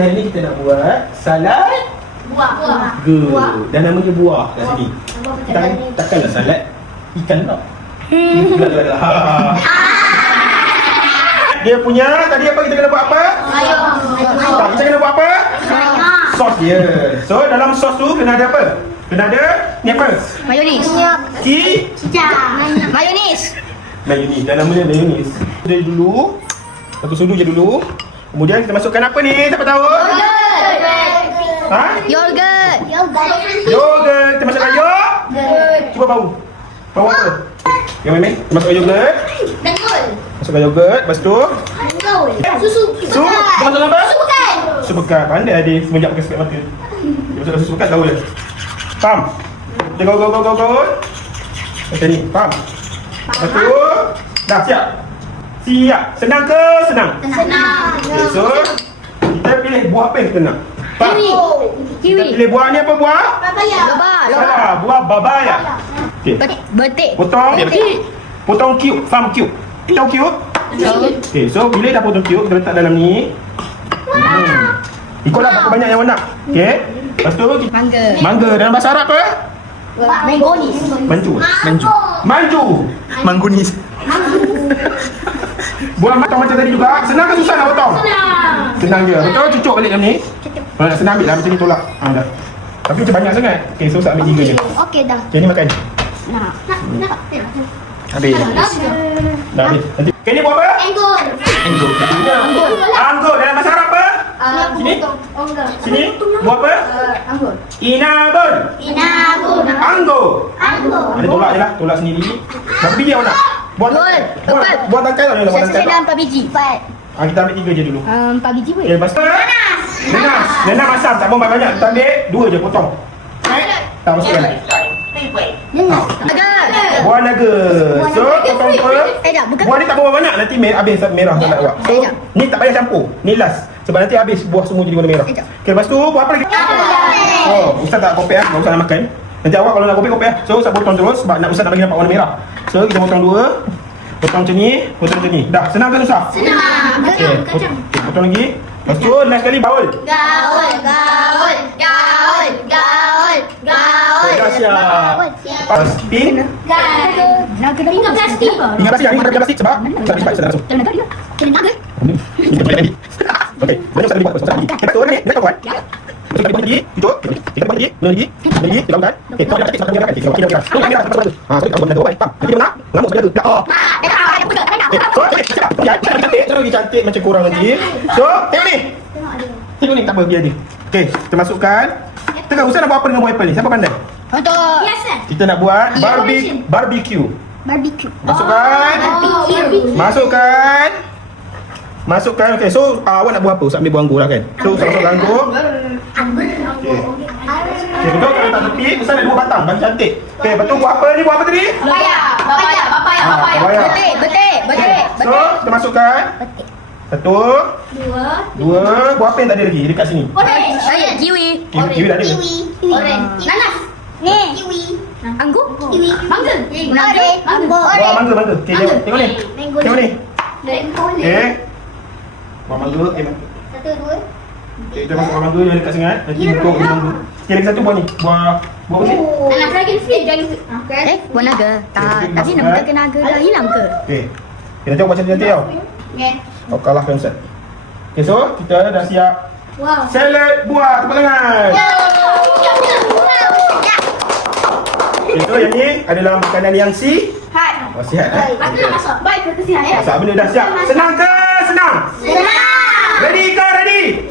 Hari ni kita nak buat salad Buah. good. Dan namanya buah kat sini. Takkanlah salad ikan tak? Dia punya tadi apa kita kena buat apa? Tak, kita kena buat apa? Sos dia. So dalam sos tu kena ada apa? Kena ada ni apa? Mayonis. Mayonis. Mayonis. Dan namanya mayonis. Dia dulu. Satu sudu je dulu. Kemudian kita masukkan apa ni? Siapa tahu? Ha? Yogurt. Yogurt. Kita masukkan yogurt. Cuba bau. Bau apa? Yang main-main. Kita masukkan yogurt. Masukkan yogurt. Lepas tu Susu. Su. Kita masukkan apa? Susu pekan. Susu pekat. Pandai ada semenjak pakai spek mata. Kita masukkan susu pekat tahu je. Faham? Kita go. Macam ni. Faham? Lepas tu dah siap. Siap. Senang ke senang? Senang. Okay, so kita pilih buah apa yang kita nak? Faham? Kita Kiwi. pilih buah ni apa buah? Papaya. Salah, buah babaya. Okey. Betik. Potong. Potong cube, farm cube. Tahu cube? Okey, so bila dah potong cube, kita letak dalam ni. Ikutlah berapa banyak yang awak nak. Okey. Lepas tu Mangga. mangga dalam bahasa Arab apa? Mangonis. Manju. Manggunis. Buah potong macam tadi juga. Senang ke susah nak potong? Senang je. Betul, cucuk balik dalam ni. Kalau nak senang ambil lah macam ni tolak. Dah. Tapi macam banyak sangat. Okey, so saya ambil 3 je. Okey dah. Okey, ni makan. Nak. Habis. Dah habis. Nanti. Okey, ni buah apa? Anggur. Anggur. Dalam bahasa Arab apa? Sini. Sini. Buah apa? Anggur. Inabun. Anggur. Ada tolak je lah. Tolak sendiri. Berapa biji awak nak? Buah tangkai tak? Buah Saya tangkai dalam tak? 4 biji. Kita ambil 3 je dulu. 4 biji pun. Okey, lepas tu Nenas masam. Tak mau banyak. Kita ambil 2 je potong. Tak masukkan. Naga. Buah naga. So, potong apa? Dah, bukan. Buah ni tak bawa banyak. Nanti habis merah tak nak awak. So, ni tak payah campur. Ni last. Sebab nanti habis buah semua jadi warna merah. Okey, lepas tu buah apa lagi? Oh, Ustaz tak kopi lah. Ustaz nak makan. Nanti awak kalau nak kopi lah. So, Ustaz potong terus sebab Ustaz nak bagi nampak warna merah. So, kita potong 2. Potong macam ni. Potong macam ni. Dah, senang ke susah? Senang. Okey, potong lagi. Lepas tu, last kali baul. Gaul. Dah siap. Pin. Naga dah plastik. Ingat plastik. Ni plastik sebab tak cepat Ustaz nak masuk. Naga dia. Kena naga. Okey, banyak Ustaz buat. Ustaz lagi. Kita tu ni, nak kawan. Kita bagi lagi, tutup. Kita bagi lagi, kita lakukan. Okey, kau nak cakap makan makan. Okey, kita. Tu kamera satu. Ha, so kita nak buat. Faham? Nanti mana? Lama sudah tu. Oh. So, lagi cantik macam korang nanti. So, tengok ni. Tengok ni, tak apa, biar dia. Okey, kita masukkan. Tengok, Ustaz nak buat apa dengan buah apple ni? Siapa pandai? Untuk Kita nak buat barbecue. Masukkan. Okey, so awak nak buat apa? Ustaz ambil buah anggur lah kan? So, Ustaz masukkan anggur. Okey, betul kalau tak tepi, Ustaz nak 2 batang, bagi cantik. Okey, betul buah apa ni? Buah apa tadi? Papaya. Betik. So, kita masukkan. 1, 2. Buah apa yang tak ada lagi dekat sini? Kiwi. Kiwi dah ada. Nanas. Ni. Anggur. Mangga. Buah mangga. Okey, tengok ni. Tengok ni. Okey. Buah mangga. Okey, kita masuk buah mangga yang dekat sangat. Nanti buka buah mangga. Okey, lagi satu buah ni. Buah apa ni? Buah naga. Tadi nak buka naga dah hilang ke? Okey. Kita tengok macam cantik tau. Oh, kalahkan Ustaz. Okey, so kita dah siap. Salad buah. Tepuk tangan. Okay, so yang ni adalah makanan yang sihat. Oh, sihat eh? Baik ke kesian ya? Masak benda dah siap. Senang ke senang? Ready ke ready?